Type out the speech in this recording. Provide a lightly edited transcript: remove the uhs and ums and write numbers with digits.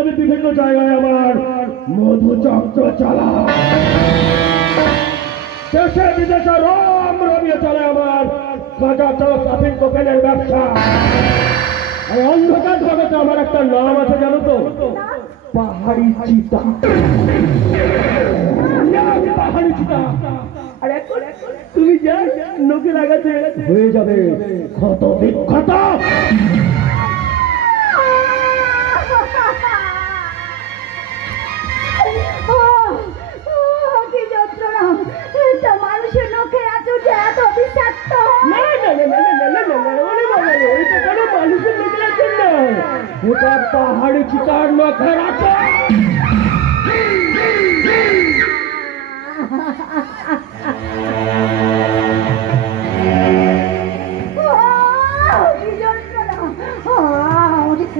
আমি বিভিন্ন জায়গায় আমার মধুচক্র চালা, দেশে বিদেশে রম রমিয়ে চলে আমার গাঁজা চাষ ট্রাফিক দোকানের ব্যবসা। আর অন্ধকার জগতে আমার একটা নাম আছে জানো তো, পাহাড়ি চিতা। পাহাড়ি চিতা। আর এখন তুমি যা লোকের আগাতে হয়ে যাবে ক্ষত বিক্ষত। মানুষের লোকে এত যে এত বিষাক্ত। মানুষের লোকের জন্য ওটা পাহাড়ি চিতার নখের আছে।